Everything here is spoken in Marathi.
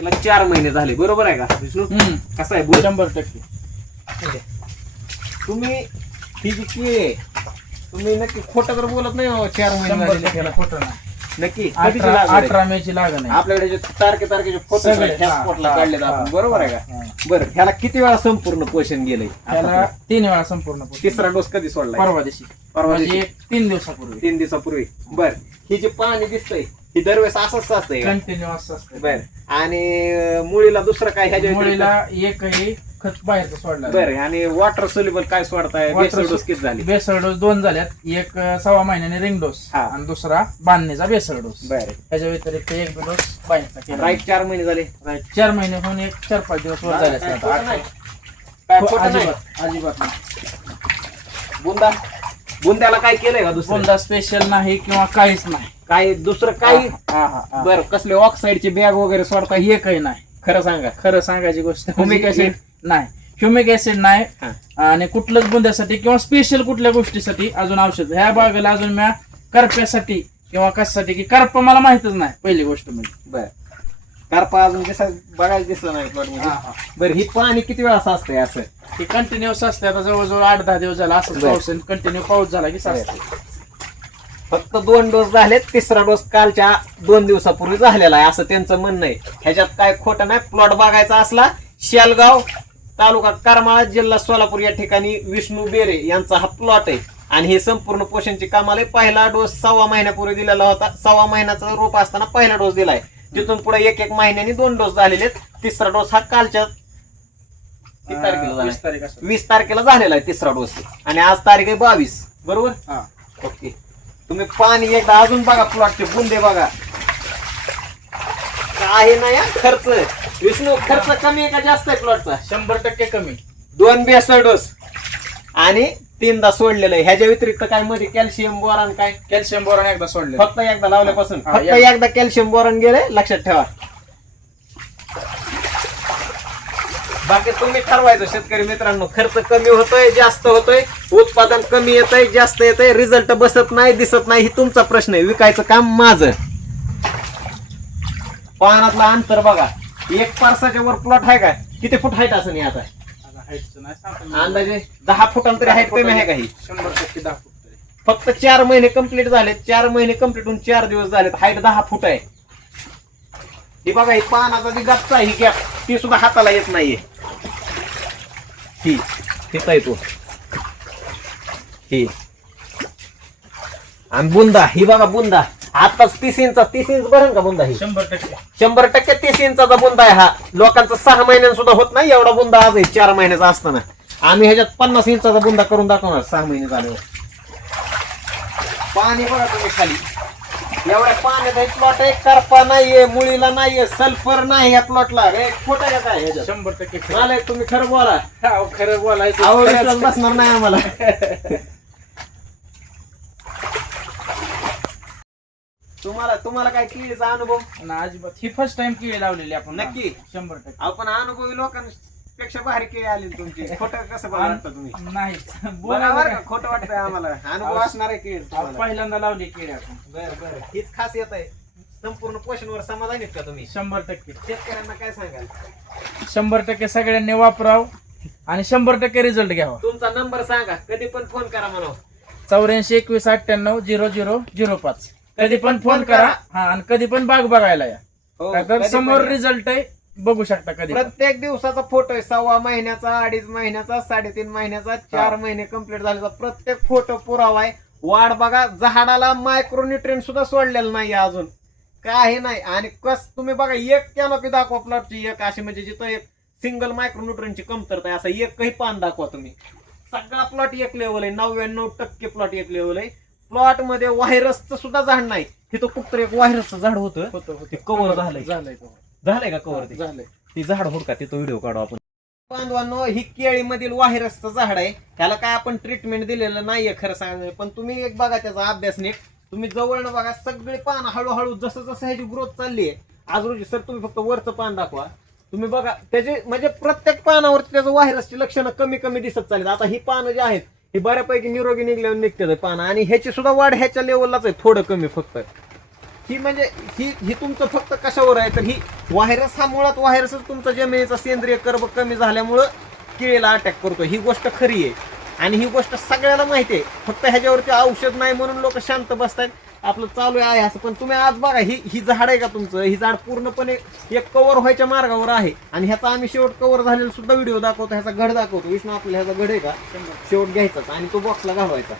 त्याला 4 महिने झाले, बरोबर आहे का विष्णू? कसं आहे? 100%. तुम्ही ही जी केळी आहे, तुम्ही नक्की खोटं तर बोलत नाही हो? 4 महिने झाले त्याला. खोटं नाही. नक्की 18 मेची लागण आहे. आपल्याकडे जे तारखेचे फोटो सगळे, ह्या स्पॉटला काढलेत आपण, बरोबर आहे का? हा. बरं, ह्याला किती वेळा संपूर्ण पोषण गेलंय? त्याला 3 वेळा संपूर्ण पोषण. तिसरा डोस कधी सोडला? परवा दिवशी. परवा दिवशी. म्हणजे 3 दिवसापूर्वी. 3 दिवसापूर्वी. बर, ही जी पाणी दिसतंय ही दरवेळेस असंच असतंय का? कंटिन्यू असतं. बर, आणि मुळीला दुसरं काय ह्याच्या मुळीला एकही खत बाहेरचं सोडलं. बरं, आणि वॉटर सोल्युबल काय सोडताय? बेसल डोस किती झाली? बेसळ डोस 2 झाल्यात. एक 1.25 महिन्याने रिंग डोस हा. आणि दुसरा बांधणीचा बेसळ डोस. बरं, त्याच्या व्यतिरिक्त एक डोस बाहेरचा केला. राईट 4 महिने झाले. 4 महिने होऊन 4-5 दिवस वर झाले. काय खोटं नाही? काय खोटं नाही? अजिबात नाही. बुंदा, बुंद्याला काय केलंय का दुसरं? कोणता स्पेशल नाही किंवा काहीच नाही. काय दुसरं काही? हा. बरं, कसले ऑक्साईडची बॅग वगैरे सोडता? हे काही नाही. खरं सांगा. खरं सांगायची गोष्ट Humic acid? नाही. ह्युमिक ऍसिड नाही. हा. आणि कुठल्याच बुंद्यासाठी किंवा स्पेशल कुठल्या गोष्टीसाठी अजून औषध ह्या बागेला अजून मी करप्यासाठी किंवा कशासाठी की करपा मला माहितच नाही पहिली गोष्ट म्हणजे. बर, कारपा अजून कसं बघायला दिसलं नाही प्लॉट मध्ये. बरं, ही पाणी किती वेळा असतंय असं? ती कंटिन्युअस असते. आता जवळजवळ 8-10 दिवस झाला असं बरं. पाऊस कंटिन्यू पाऊस झाला की असते. फक्त 2 डोस झालेत, तिसरा डोस कालच्या 2 दिवसापूर्वी झालेला आहे असं त्यांचं म्हणणं आहे. ह्याच्यात काय खोटं नाही. प्लॉट बघायचा असला शेलगाव तालुका करमाळा जिल्हा सोलापूर या ठिकाणी विष्णू बेरे यांचा हा प्लॉट आहे. आणि हे संपूर्ण पोषणची कामाला आहे. पहिला डोस 1.25 महिन्यापूर्वी दिलेला होता. 1.25 महिन्याचा रोप असताना पहिला डोस दिलाय. तिथून पुढे 1-1 महिन्याने 2 डोस झालेले आहेत. तिसरा डोस हा कालच्या 20 तारखेला झालेला आहे तिसरा डोस. आणि आज तारीख आहे 22, बरोबर? ओके, तुम्ही पाणी एकदा अजून बघा, प्लॉटचे बुंदे बघा. आहे ना या खर्च विष्णू, खर्च कमी आहे का जास्त आहे प्लॉटचा? 100% कमी. 2 बेसल डोस आणि 3दा सोडलेलं आहे. ह्याच्या व्यतिरिक्त काय मध्ये कॅल्शियम बोरान काय? कॅल्शियम बोरॉन एकदा सोडले. फक्त एकदा लावल्यापासून हा, फक्त एकदा कॅल्शियम बोरान गेले, लक्षात ठेवा. बाकी तुम्ही ठरवायचं शेतकरी मित्रांनो. खर्च कमी होतोय, जास्त होतोय, उत्पादन कमी येतंय, जास्त येतंय, रिझल्ट बसत नाही, दिसत नाही, ही तुमचा प्रश्न आहे. विकायचं काम माझं. पानातला अंतर बघा, 1 पारसाच्या वर प्लॉट आहे का? किती फूट हाईट असं नाही आता? अंदाजे 10 फुटांना तरी हाईट कमी आहे का? ही 100% 10 फूट. फक्त 4 महिने कंप्लीट झालेत. 4 महिने कंप्लीट होऊन 4 दिवस झालेत. हाईट 10 फूट आहे. ही बघा, ही पानाचा जी गप्पा आहे, ही गॅप ती सुद्धा हाताला येत नाहीये. ही तिथं आहे तो. ही आणि बुंदा, ही बघा बुंदा आताच 30 इंच भरण का बुंदा? ही 100%. 100% 30 इंचाचा बुंदा आहे हा. लोकांचा 6 महिन्यां सुद्धा होत नाही एवढा बुंदा आज आहे 4 महिन्याचा असताना. आम्ही ह्याच्यात 50 इंचाचा बुंदा करून दाखवणार 6 महिने झाल्यावर. पाणी बघा तुम्ही खाली, एवढ्या पाण्यात प्लॉट आहे. करपा नाहीये, मुळीला नाहीये, सल्फर नाही या प्लॉटला. खोटं आहे काय? 100% मला तुम्ही खरं बोला. खरं बोलायचं. आवडत बसणार नाही आम्हाला. तुम्हाला काय केळीचा अनुभव? अजिबात ही फर्स्ट टाइम केळी लावलेली आपण. नक्की 100%. आपण अनुभवी लोकांपेक्षा भारी केळी आली तुमची. खोटं कसं वाटतं तुम्ही? नाही बरोबर का? खोटं वाटतंय आम्हाला. अनुभव असणार आहे केळी. पहिल्यांदा लावली केळी आपण. बरं, हीच खासियत आहे. संपूर्ण पोषणवर समाधानी का तुम्ही? 100%. शेतकऱ्यांना काय सांगाल? 100% सगळ्यांनी वापराव आणि 100% रिझल्ट घ्यावा. तुमचा नंबर सांगा, कधी पण फोन करा म्हणा. 84 21 98 0005. कधी पण फोन करा. हा, आणि कधी पण बाग बघायला या. हो, तर कधी समोर पण या. रिझल्ट आहे, बघू शकता कधी पण. प्रत्येक दिवसाचा फोटो आहे. 1.25 महिन्याचा, 2.5 महिन्याचा, 3.5 महिन्याचा, 4 महिने कंप्लीट झाल्याचा प्रत्येक फोटो पुरावा आहे. वाढ बघा, झाडाला मायक्रोन्युट्रिएंट सुद्धा सोडलेलं नाही अजून, काही नाही. आणि तुम्ही बघा, एक कॅनोपी दाखवा प्लॉटची, एक अशी म्हणजे जिथं एक सिंगल मायक्रोन्युट्रिएंटची कमतरता आहे असं एकही पान दाखवा तुम्ही. सगळा प्लॉट एक लेवल आहे. 99% प्लॉट एक लेवल आहे. प्लॉट मध्ये व्हायरसचं सुद्धा झाड नाही. तिथं कुठं एक व्हायरसचं झाड होतं, ते कव्हर झालंय का? कव्हर झालंय. ती झाड हुडका, तिथं व्हिडिओ काढू आपण. बांधवांनो, ही केळीमधील व्हायरसचं झाड आहे. त्याला काय आपण ट्रीटमेंट दिलेलं नाहीये खरं सांगायचं. पण तुम्ही एक बघा त्याचा अभ्यास नीट. तुम्ही जवळनं बघा, सगळे पान हळूहळू जसं जसं ह्याची ग्रोथ चालली आहे. आज रोजी सर तुम्ही फक्त वरचं पान दाखवा. तुम्ही बघा त्याचे म्हणजे प्रत्येक पानावरती त्याचं व्हायरसची लक्षणं कमी कमी दिसत चालली. आता ही पानं जी आहेत ही बऱ्यापैकी निरोगी निघल्यावर निघते पानं. आणि ह्याची सुद्धा वाढ ह्याच्या लेवललाच आहे, थोडं कमी फक्त. ही म्हणजे ही तुमचं फक्त कशावर आहे तर ही व्हायरस हा मुळात व्हायरसच तुमचा जमिनीचा सेंद्रिय कर्ब कमी झाल्यामुळं किडीला अटॅक करतो. ही गोष्ट खरी आहे आणि ही गोष्ट सगळ्याला माहिती आहे. फक्त ह्याच्यावरती औषध नाही म्हणून लोक शांत बसतात. आपलं चालू आहे असं. पण तुम्ही आज बघा ही झाड आहे का तुमचं, ही झाड पूर्णपणे एक कव्हर व्हायच्या मार्गावर आहे आणि ह्याचा आम्ही शेवट कव्हर झालेला सुद्धा व्हिडिओ दाखवतो. ह्याचा घड दाखवतो. विष्णू आपल्याला ह्याचा घड आहे का शेवट घ्यायचाच आणि तो बॉक्सला घालवायचा.